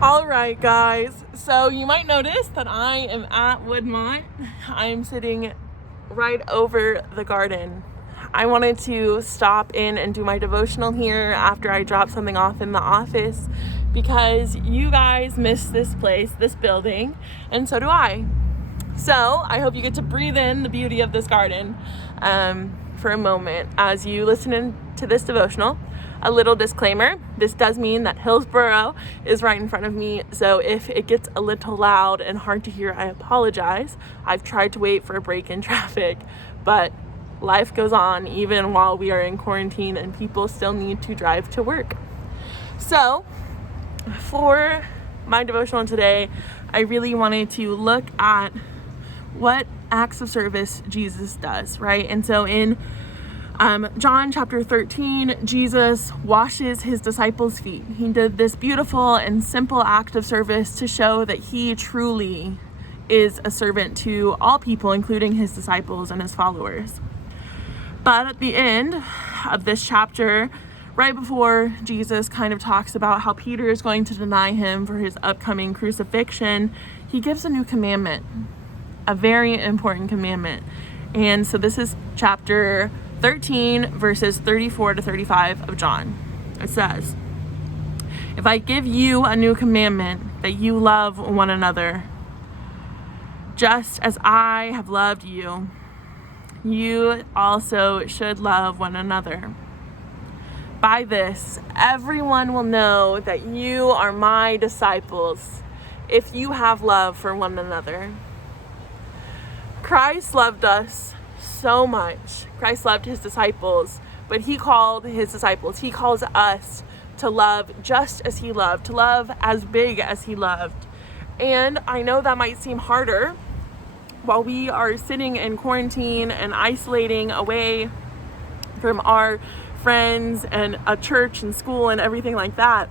All right, guys. So you might notice that I am at Woodmont. I'm sitting right over the garden. I wanted to stop in and do my devotional here after I dropped something off in the office because you guys miss this place, this building, and so do I. So I hope you get to breathe in the beauty of this garden for a moment as you listen to this devotional. A little disclaimer, this does mean that Hillsboro is right in front of me, so if it gets a little loud and hard to hear, I apologize. I've tried to wait for a break in traffic, but life goes on even while we are in quarantine and people still need to drive to work. So for my devotional today, I really wanted to look at what acts of service Jesus does, right? And so in John chapter 13, Jesus washes his disciples' feet. He did this beautiful and simple act of service to show that he truly is a servant to all people, including his disciples and his followers. But at the end of this chapter, right before Jesus kind of talks about how Peter is going to deny him for his upcoming crucifixion, he gives a new commandment, a very important commandment. And so this is chapter 13, verses 34 to 35 of John. It says, "If I give you a new commandment, that you love one another, just as I have loved you, you also should love one another. By this, everyone will know that you are my disciples, if you have love for one another." Christ loved us so much. Christ loved his disciples, but he calls us to love just as he loved, to love as big as he loved. And I know that might seem harder while we are sitting in quarantine and isolating away from our friends and a church and school and everything like that.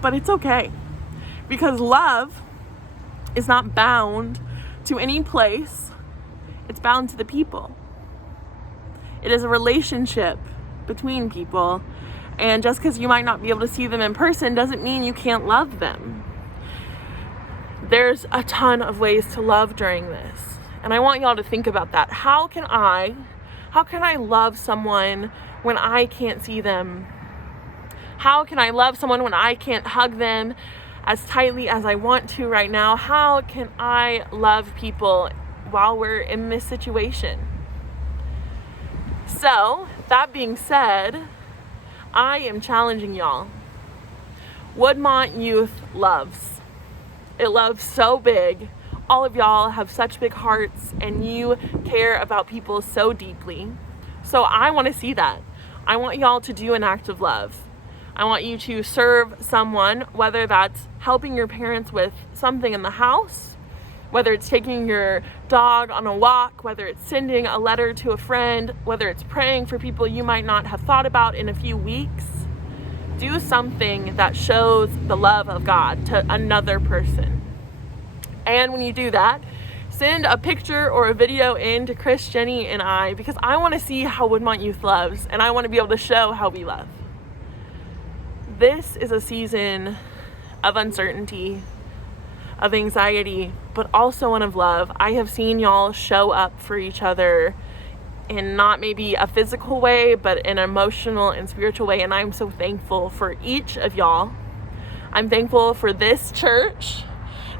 But it's okay, because love is not bound to any place. It's bound to the people. It is a relationship between people. And just because you might not be able to see them in person doesn't mean you can't love them. There's a ton of ways to love during this. And I want y'all to think about that. How can I love someone when I can't see them? How can I love someone when I can't hug them as tightly as I want to right now? How can I love people while we're in this situation? So, that being said, I am challenging y'all. Woodmont Youth loves. It loves so big. All of y'all have such big hearts and you care about people so deeply. So I want to see that. I want y'all to do an act of love. I want you to serve someone, whether that's helping your parents with something in the house, whether it's taking your dog on a walk, whether it's sending a letter to a friend, whether it's praying for people you might not have thought about in a few weeks. Do something that shows the love of God to another person. And when you do that, send a picture or a video in to Chris, Jenny, and I, because I want to see how Woodmont Youth loves, and I want to be able to show how we love. This is a season of uncertainty, of anxiety, but also one of love. I have seen y'all show up for each other in not maybe a physical way, but an emotional and spiritual way, and I'm so thankful for each of y'all. I'm thankful for this church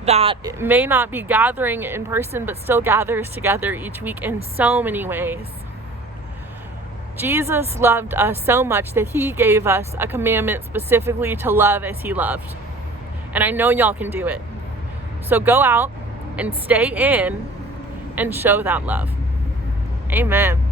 that may not be gathering in person, but still gathers together each week in so many ways. Jesus loved us so much that he gave us a commandment specifically to love as he loved. And I know y'all can do it. So go out and stay in and show that love. Amen.